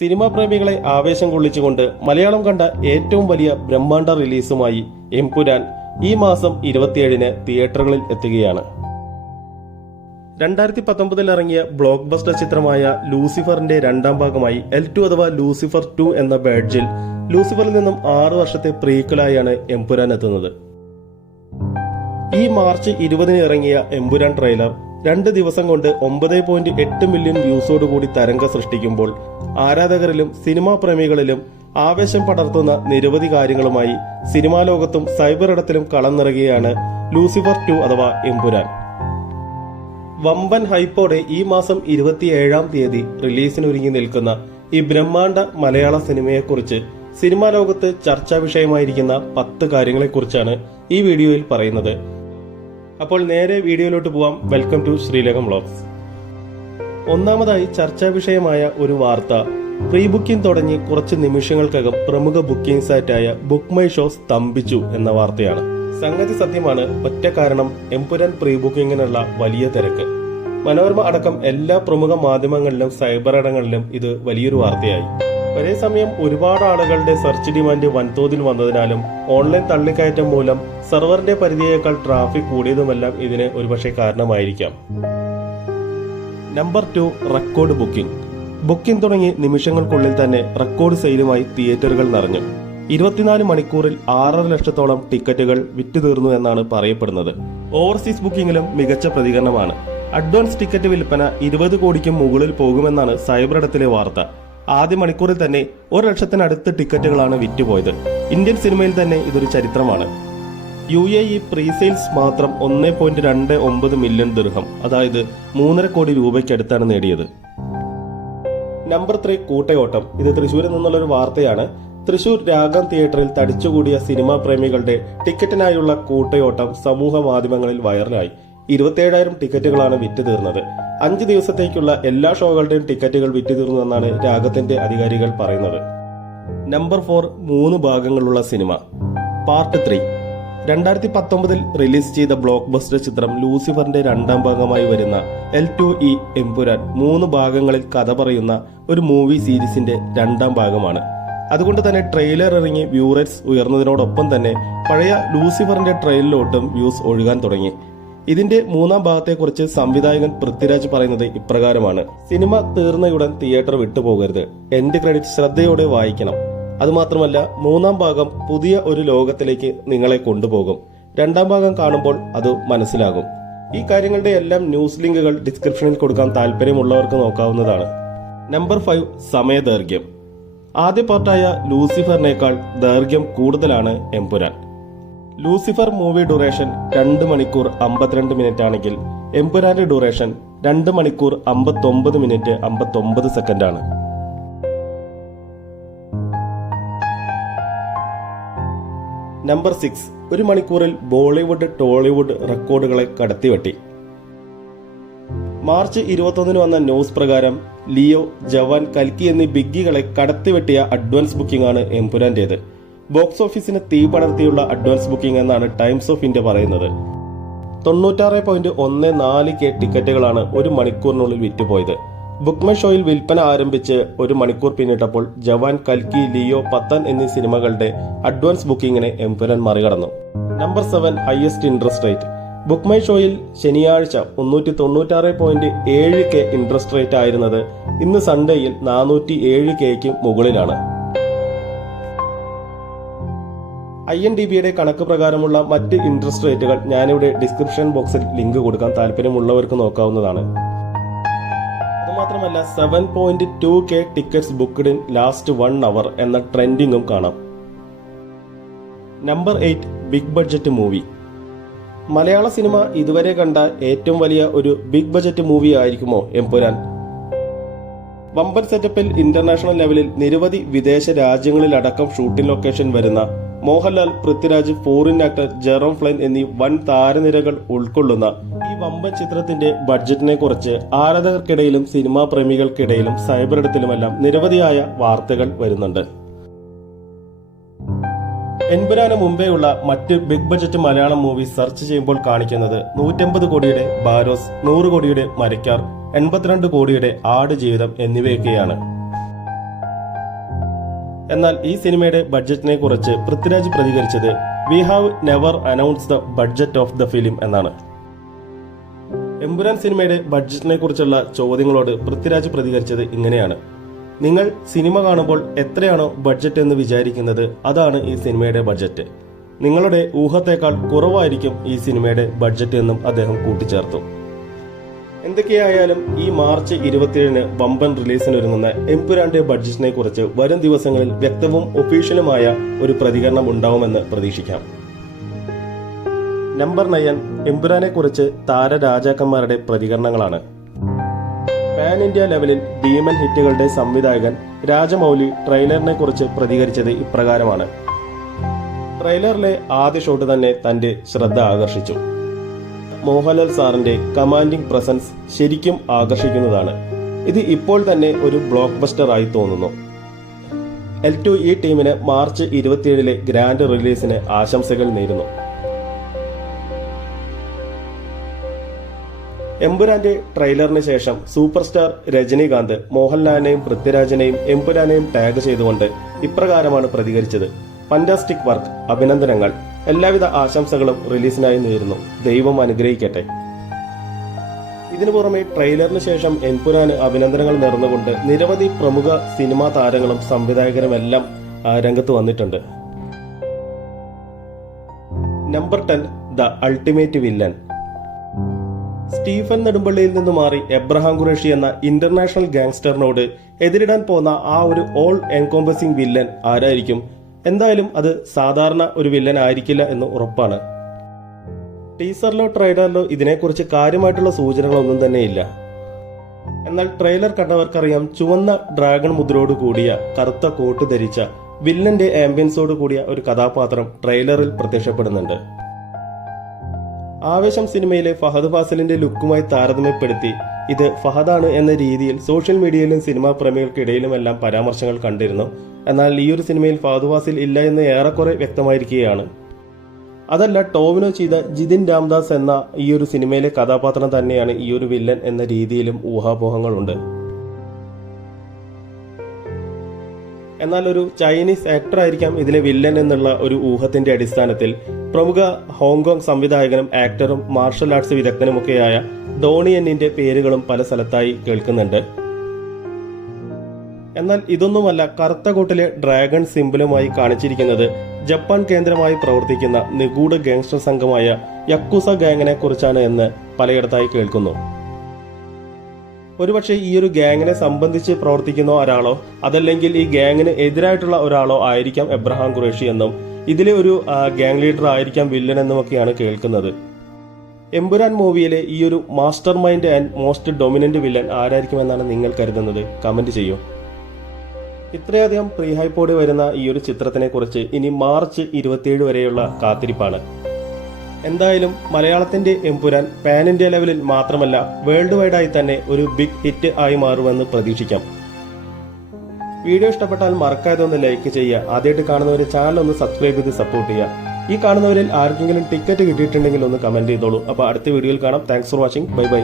Cinema പ്രേമികളെ ആവേശം കൊള്ളിച്ചുകൊണ്ട് മലയാളം കണ്ട ഏറ്റവും വലിയ ബ്രഹ്മാണ്ഡ റിലീസുമായി എമ്പുരാൻ ഈ മാസം 27-ന് തിയേറ്ററുകളിൽ എത്തുകയാണ്. 2019 ഇറങ്ങിയ ബ്ലോക്ക് ബസ്റ്റർ ചിത്രമായ ലൂസിഫറിന്റെ രണ്ടാം ഭാഗമായി L2 അഥവാ ലൂസിഫർ 2 എന്ന ബാഡ്ജിൽ ലൂസിഫറിൽ നിന്നും 6 വർഷത്തെ പ്രീക്വലായാണ് എമ്പുരാൻ എത്തുന്നത്. ഈ മാർച്ച് 20-ന് ഇറങ്ങിയ എമ്പുരാൻ ട്രെയിലർ 2 ദിവസം കൊണ്ട് 9.8 മില്യൺ വ്യൂസോടുകൂടി തരംഗം സൃഷ്ടിക്കുമ്പോൾ ആരാധകരിലും സിനിമാ പ്രേമികളിലും ആവേശം പടർത്തുന്ന നിരവധി കാര്യങ്ങളുമായി സിനിമാ ലോകത്തും സൈബർ ഇടത്തിലും കളം നിറയുകയാണ് ലൂസിഫർ 2 അഥവാ എമ്പുരാൻ. വമ്പൻ ഹൈപ്പോടെ ഈ മാസം 27-ാം തീയതി റിലീസിനൊരുങ്ങി നിൽക്കുന്ന ഈ ബ്രഹ്മാണ്ഡ മലയാള സിനിമയെക്കുറിച്ച് സിനിമാ ലോകത്ത് ചർച്ചാ വിഷയമായിരിക്കുന്ന 10 കാര്യങ്ങളെക്കുറിച്ചാണ് ഈ വീഡിയോയിൽ പറയുന്നത്. അപ്പോൾ നേരെ വീഡിയോയിലോട്ട് പോവാം. Welcome to Sreelekham vlogs. ഒന്നാമതായി ചർച്ചാ വിഷയമായ ഒരു വാർത്ത, പ്രീ ബുക്കിംഗ് തുടങ്ങി കുറച്ച് നിമിഷങ്ങൾക്കകം പ്രമുഖ ബുക്കിംഗ് സൈറ്റായ ബുക്ക് മൈ ഷോ സ്തംഭിച്ചു എന്ന വാർത്തയാണ്. സംഗതി സത്യമാണ്. ഒറ്റ കാരണം, എമ്പുരാൻ പ്രീ ബുക്കിംഗിനുള്ള വലിയ തിരക്ക്. മനോരമ അടക്കം എല്ലാ പ്രമുഖ മാധ്യമങ്ങളിലും സൈബർ ഇടങ്ങളിലും ഇത് വലിയൊരു വാർത്തയായി. ഒരേ സമയം ഒരുപാട് ആളുകളുടെ സെർച്ച് ഡിമാൻഡ് വൻതോതിൽ വന്നതിനാലും ഓൺലൈൻ തള്ളിക്കയറ്റം മൂലം സെർവറിന്റെ പരിധിയേക്കാൾ ട്രാഫിക് കൂടിയതുമെല്ലാം ഇതിന് ഒരുപക്ഷെ കാരണമായിരിക്കാം. Number 2, record booking. ബുക്കിംഗ് തുടങ്ങി നിമിഷങ്ങൾക്കുള്ളിൽ തന്നെ റെക്കോർഡ് സെയിലുമായി തിയേറ്ററുകൾ നിറഞ്ഞു. 24 മണിക്കൂറിൽ 6.5 ലക്ഷത്തോളം ടിക്കറ്റുകൾ വിറ്റുതീർന്നു എന്നാണ് പറയപ്പെടുന്നത്. ഓവർസീസ് ബുക്കിംഗിലും മികച്ച പ്രതികരണമാണ്. അഡ്വാൻസ് ടിക്കറ്റ് വിൽപ്പന 20 കോടിക്കും മുകളിൽ പോകുമെന്നാണ് സൈബർ ഇടത്തിലെ വാർത്ത. ആദ്യ മണിക്കൂറിൽ തന്നെ 1 ലക്ഷത്തിനടുത്ത് ടിക്കറ്റുകളാണ് വിറ്റുപോയത്. ഇന്ത്യൻ സിനിമയിൽ തന്നെ ഇതൊരു ചരിത്രമാണ്. UAE പ്രീസെയിൽസ് മാത്രം 1.29 മില്യൺ ദിർഹം, അതായത് 3.5 കോടി രൂപയ്ക്കടുത്താണ് നേടിയത്. നമ്പർ 3, കൂട്ടയോട്ടം. ഇത് തൃശൂരിൽ നിന്നുള്ളൊരു വാർത്തയാണ്. തൃശൂർ രാഗം തിയേറ്ററിൽ തടിച്ചുകൂടിയ സിനിമാ പ്രേമികളുടെ ടിക്കറ്റിനായുള്ള കൂട്ടയോട്ടം സമൂഹ മാധ്യമങ്ങളിൽ വൈറലായി. 27,000 ടിക്കറ്റുകളാണ് വിറ്റുതീർന്നത്. 5 ദിവസത്തേക്കുള്ള എല്ലാ ഷോകളുടെയും ടിക്കറ്റുകൾ വിറ്റുതീർന്നുവെന്നാണ് രാഗത്തിന്റെ അധികാരികൾ പറയുന്നത്. നമ്പർ 4, 3 ഭാഗങ്ങളുള്ള സിനിമ. പാർട്ട് 3. 2019 റിലീസ് ചെയ്ത ബ്ലോക്ക് ബസ്റ്റർ ചിത്രം ലൂസിഫറിന്റെ രണ്ടാം ഭാഗമായി വരുന്ന L2 എമ്പുരാൻ 3 ഭാഗങ്ങളിൽ കഥ പറയുന്ന ഒരു മൂവി സീരീസിന്റെ രണ്ടാം ഭാഗമാണ്. അതുകൊണ്ട് തന്നെ ട്രെയിലർ ഇറങ്ങി വ്യൂ റേറ്റ്സ് ഉയർന്നതിനോടൊപ്പം തന്നെ പഴയ ലൂസിഫറിന്റെ ട്രെയിലറിലോട്ടും വ്യൂസ് ഒഴുകാൻ തുടങ്ങി. ഇതിന്റെ 3-ാം ഭാഗത്തെക്കുറിച്ച് സംവിധായകൻ പൃഥ്വിരാജ് പറയുന്നത് ഇപ്രകാരമാണ്: സിനിമ തീർന്നയുടൻ തിയേറ്റർ വിട്ടുപോകരുത്. എൻഡ് ക്രെഡിറ്റ് ശ്രദ്ധയോടെ വായിക്കണം. അതുമാത്രമല്ല, 3-ാം ഭാഗം പുതിയ ഒരു ലോകത്തിലേക്ക് നിങ്ങളെ കൊണ്ടുപോകും. 2-ാം ഭാഗം കാണുമ്പോൾ അത് മനസ്സിലാകും. ഈ കാര്യങ്ങളുടെ എല്ലാം ന്യൂസ് ലിങ്കുകൾ ഡിസ്ക്രിപ്ഷനിൽ കൊടുക്കാൻ താല്പര്യമുള്ളവർക്ക് നോക്കാവുന്നതാണ്. നമ്പർ 5, സമയദൈർഘ്യം. ആദ്യ പാർട്ടായ ലൂസിഫറിനേക്കാൾ ദൈർഘ്യം കൂടുതലാണ് എമ്പുരാൻ. ലൂസിഫർ മൂവി ഡ്യൂറേഷൻ 2 മണിക്കൂർ 52 മിനിറ്റ് ആണെങ്കിൽ എമ്പുരാന്റെ ഡ്യൂറേഷൻ 2 മണിക്കൂർ 59 മിനിറ്റ് 59 സെക്കൻഡാണ്. നമ്പർ 6, 1 മണിക്കൂറിൽ ബോളിവുഡ് ടോളിവുഡ് റെക്കോർഡുകളെ കടത്തിവെട്ടി. മാർച്ച് 21-ന് വന്ന ന്യൂസ് പ്രകാരം ലിയോ, ജവാൻ, കൽക്കി എന്നീ ബിഗ്ഗികളെ കടത്തിവെട്ടിയ അഡ്വാൻസ് ബുക്കിംഗ് ആണ് എമ്പുരാന്റേത്. ബോക്സ് ഓഫീസിന് തീ പടർത്തിയുള്ള അഡ്വാൻസ് ബുക്കിംഗ് എന്നാണ് ടൈംസ് ഓഫ് ഇന്ത്യ പറയുന്നത്. 96.14K ടിക്കറ്റുകളാണ് 1 മണിക്കൂറിനുള്ളിൽ വിറ്റുപോയത്. ബുക്ക് മൈ ഷോയിൽ വിൽപ്പന ആരംഭിച്ച് 1 മണിക്കൂർ പിന്നിട്ടപ്പോൾ ജവാൻ, കൽക്കി, ലിയോ, പത്താൻ എന്നീ സിനിമകളുടെ അഡ്വാൻസ് ബുക്കിംഗിനെ എമ്പുരാൻ മറികടന്നു. Number 7, highest interest rate. Book my ഷോയിൽ ശനിയാഴ്ച 396.7K ഇൻട്രസ്റ്റ് റേറ്റ് ആയിരുന്നത് ഇന്ന് സൺഡേയിൽ 407Kക്ക് മുകളിലാണ്. IMDbയുടെ കണക്ക് പ്രകാരമുള്ള മറ്റ് ഇൻട്രസ്റ്റ് റേറ്റുകൾ ഞാനിവിടെ ഡിസ്ക്രിപ്ഷൻ ബോക്സിൽ ലിങ്ക് കൊടുക്കാൻ താല്പര്യമുള്ളവർക്ക് നോക്കാവുന്നതാണ്. അതുമാത്രമല്ല 7.2K tickets booked in last 1 അവർ എന്ന ട്രെൻഡിങ്ങും കാണാം. Number 8, big budget movie. മലയാള സിനിമ ഇതുവരെ കണ്ട ഏറ്റവും വലിയ ഒരു ബിഗ് ബഡ്ജറ്റ് മൂവി ആയിരിക്കുമോ എമ്പുരാൻ? വമ്പൻ സെറ്റപ്പിൽ ഇന്റർനാഷണൽ ലെവലിൽ നിരവധി വിദേശ രാജ്യങ്ങളിലടക്കം ഷൂട്ടിംഗ് ലൊക്കേഷൻ വരുന്ന Mohanlal, Prithviraj, foreign actor Jerome flying എന്നീ വൻ താരനിരകൾ ഉൾക്കൊള്ളുന്ന ഈ വമ്പൻ ചിത്രത്തിന്റെ ബഡ്ജറ്റിനെ കുറിച്ച് ആരാധകർക്കിടയിലും സിനിമാ പ്രേമികൾക്കിടയിലും സൈബർ ഇടത്തിലുമെല്ലാം നിരവധിയായ വാർത്തകൾ വരുന്നുണ്ട്. എൻപുരാന് മുമ്പേയുള്ള മറ്റ് big budget Malayalam movie search ചെയ്യുമ്പോൾ കാണിക്കുന്നത് 150 കോടിയുടെ ബാരോസ്, 100 കോടിയുടെ മരക്കാർ, 82 കോടിയുടെ ആട് ജീവിതം എന്നിവയൊക്കെയാണ്. എന്നാൽ ഈ സിനിമയുടെ ബഡ്ജറ്റിനെ കുറിച്ച് പൃഥ്വിരാജ് പ്രതികരിച്ചത് we have never announce the budget of the film എന്നാണ്. എമ്പുരാൻ സിനിമയുടെ ബഡ്ജറ്റിനെ കുറിച്ചുള്ള ചോദ്യങ്ങളോട് പൃഥ്വിരാജ് പ്രതികരിച്ചത് ഇങ്ങനെയാണ്: നിങ്ങൾ സിനിമ കാണുമ്പോൾ എത്രയാണോ ബഡ്ജറ്റ് എന്ന് വിചാരിക്കുന്നത് അതാണ് ഈ സിനിമയുടെ ബഡ്ജറ്റ്. നിങ്ങളുടെ ഊഹത്തേക്കാൾ കുറവായിരിക്കും ഈ സിനിമയുടെ ബഡ്ജറ്റ് എന്നും അദ്ദേഹം കൂട്ടിച്ചേർത്തു. എന്തൊക്കെയായാലും ഈ മാർച്ച് 27-ന് വമ്പൻ റിലീസിനൊരുങ്ങുന്ന എമ്പുരാന്റെ ബഡ്ജറ്റിനെ കുറിച്ച് വരും ദിവസങ്ങളിൽ വ്യക്തവും ഒഫീഷ്യലുമായ ഒരു പ്രതികരണം ഉണ്ടാവുമെന്ന് പ്രതീക്ഷിക്കാം. നമ്പർ 9 എമ്പുരാനെ കുറിച്ച് താരരാജാക്കന്മാരുടെ പ്രതികരണങ്ങളാണ്. പാൻ ഇന്ത്യ ലെവലിൽ ഭീമൻ ഹിറ്റുകളുടെ സംവിധായകൻ രാജമൗലി ട്രെയിലറിനെ കുറിച്ച് പ്രതികരിച്ചത് ഇപ്രകാരമാണ്: ട്രെയിലറിലെ ആദ്യ ഷോട്ട് തന്നെ തന്റെ ശ്രദ്ധ ആകർഷിച്ചു. മോഹൻലാൽ സാറിന്റെ കമാൻഡിംഗ് പ്രസൻസ് ശരിക്കും ആകർഷിക്കുന്നതാണ്. ഇത് ഇപ്പോൾ തന്നെ ഒരു ബ്ലോക്ക് ബസ്റ്റർ ആയി തോന്നുന്നു. L2 ഈ ടീമിന് മാർച്ച് 27-ലെ ഗ്രാൻഡ് റിലീസിന് ആശംസകൾ നേരുന്നു. എമ്പുരാന്റെ ട്രെയിലറിന് ശേഷം സൂപ്പർ സ്റ്റാർ രജനീകാന്ത് മോഹൻലാലിനെയും പൃഥ്വിരാജിനെയും എമ്പുരാനെയും ടാഗ് ചെയ്തുകൊണ്ട് ഇപ്രകാരമാണ് പ്രതികരിച്ചത്: ഫാന്റാസ്റ്റിക് വർക്ക്, അഭിനന്ദനങ്ങൾ, എല്ലാവിധ ആശംസകളും റിലീസിനായി നേരുന്നു, ദൈവം അനുഗ്രഹിക്കട്ടെ. ഇതിനു പുറമെ ട്രെയിലറിന് ശേഷം എമ്പുരാന് അഭിനന്ദനങ്ങൾ നേർന്നുകൊണ്ട് നിരവധി പ്രമുഖ സിനിമാ താരങ്ങളും സംവിധായകരുമെല്ലാം രംഗത്ത് വന്നിട്ടുണ്ട്. Number 10 the ultimate villain. Stephen നെടുമ്പള്ളിയിൽ നിന്ന് മാറി എബ്രഹാം ഖുറേഷി എന്ന ഇന്റർനാഷണൽ ഗാങ്സ്റ്ററിനോട് എതിരിടാൻ പോകുന്ന ആ ഒരു ഓൾ എൻകോമ്പസിംഗ് വില്ലൻ ആരായിരിക്കും? എന്തായാലും അത് സാധാരണ ഒരു വില്ലൻ ആയിരിക്കില്ല എന്ന് ഉറപ്പാണ്. ടീസറിലോ ട്രെയിലറിലോ ഇതിനെക്കുറിച്ച് കാര്യമായിട്ടുള്ള സൂചനകളൊന്നും തന്നെയില്ല. എന്നാൽ ട്രെയിലർ കണ്ടവർക്കറിയാം, ചുവന്ന ഡ്രാഗൺ മുദ്രയോട് കൂടിയ കറുത്ത കോട്ട് ധരിച്ച വില്ലന്റെ ആംബിയൻസോട് കൂടിയ ഒരു കഥാപാത്രം ട്രെയിലറിൽ പ്രത്യക്ഷപ്പെടുന്നുണ്ട്. ആവേശം സിനിമയിലെ ഫഹദ് ഫാസിലിന്റെ ലുക്കുമായി താരതമ്യപ്പെടുത്തി ഇത് ഫഹദാണ് എന്ന രീതിയിൽ സോഷ്യൽ മീഡിയയിലും സിനിമാ പ്രേമികൾക്കിടയിലുമെല്ലാം പരാമർശങ്ങൾ കണ്ടിരുന്നു. എന്നാൽ ഈ ഒരു സിനിമയിൽ ഫഹദ് ഫാസിൽ ഇല്ല എന്ന് ഏറെക്കുറെ വ്യക്തമായിരിക്കുകയാണ്. അതല്ല, ടോവിനോ ചെയ്ത ജിതിൻ രാംദാസ് എന്ന ഈ ഒരു സിനിമയിലെ കഥാപാത്രം തന്നെയാണ് ഈ ഒരു വില്ലൻ എന്ന രീതിയിലും ഊഹാപോഹങ്ങളുണ്ട്. എന്നാൽ ഒരു ചൈനീസ് ആക്ടർ ആയിരിക്കാം ഇതിലെ വില്ലൻ എന്നുള്ള ഒരു ഊഹത്തിന്റെ അടിസ്ഥാനത്തിൽ പ്രമുഖ ഹോങ്കോങ് സംവിധായകനും ആക്ടറും മാർഷൽ ആർട്സ് വിദഗ്ധനുമൊക്കെയായ ഡോണി എന്നിന്റെ പേരുകളും പല സ്ഥലത്തായി കേൾക്കുന്നുണ്ട്. എന്നാൽ ഇതൊന്നുമല്ല, കറുത്ത കോട്ടിലെ ഡ്രാഗൺ സിംബലുമായി കാണിച്ചിരിക്കുന്നത് ജപ്പാൻ കേന്ദ്രമായി പ്രവർത്തിക്കുന്ന നിഗൂഢ ഗാങ്സ്റ്റർ സംഘമായ യക്കുസ ഗാങ്ങിനെ കുറിച്ചാണ് എന്ന് പലയിടത്തായി കേൾക്കുന്നു. ഒരുപക്ഷെ ഈ ഒരു ഗാങ്ങിനെ സംബന്ധിച്ച് പ്രവർത്തിക്കുന്ന ഒരാളോ അതല്ലെങ്കിൽ ഈ ഗാങ്ങിന് എതിരായിട്ടുള്ള ഒരാളോ ആയിരിക്കാം എബ്രഹാം ഖുറേഷി എന്നും ഇതിലെ ഒരു ഗാങ് ലീഡർ ആയിരിക്കാം വില്ലൻ എന്നുമൊക്കെയാണ് കേൾക്കുന്നത്. എമ്പുരാൻ മൂവിയിലെ ഈ ഒരു mastermind and most dominant villain ആരായിരിക്കുമെന്നാണ് നിങ്ങൾ കരുതുന്നത്? കമന്റ് ചെയ്യൂ. ഇത്രയധികം പ്രീ ഹൈപ്പോട് വരുന്ന ഈ ഒരു ചിത്രത്തിനെ കുറിച്ച് ഇനി മാർച്ച് 27 വരെയുള്ള കാത്തിരിപ്പാണ്. എന്തായാലും മലയാളത്തിന്റെ എമ്പുരാൻ പാൻ ഇന്ത്യ ലെവലിൽ മാത്രമല്ല വേൾഡ് വൈഡായി തന്നെ ഒരു ബിഗ് ഹിറ്റ് ആയി മാറുമെന്ന് പ്രതീക്ഷിക്കാം. വീഡിയോ ഇഷ്ടപ്പെട്ടാൽ മറക്കാതെ ഒന്ന് ലൈക്ക് ചെയ്യുക. ആദ്യമായിട്ട് കാണുന്നവരെ ചാനൽ ഒന്ന് സബ്സ്ക്രൈബ് ചെയ്ത് സപ്പോർട്ട് ചെയ്യുക. ഈ കാണുന്നവരിൽ ആർക്കെങ്കിലും ടിക്കറ്റ് കിട്ടിയിട്ടുണ്ടെങ്കിൽ ഒന്ന് കമന്റ് ചെയ്തോളൂ. അപ്പോൾ അടുത്ത വീഡിയോയിൽ കാണാം. Thanks for watching. Bye bye.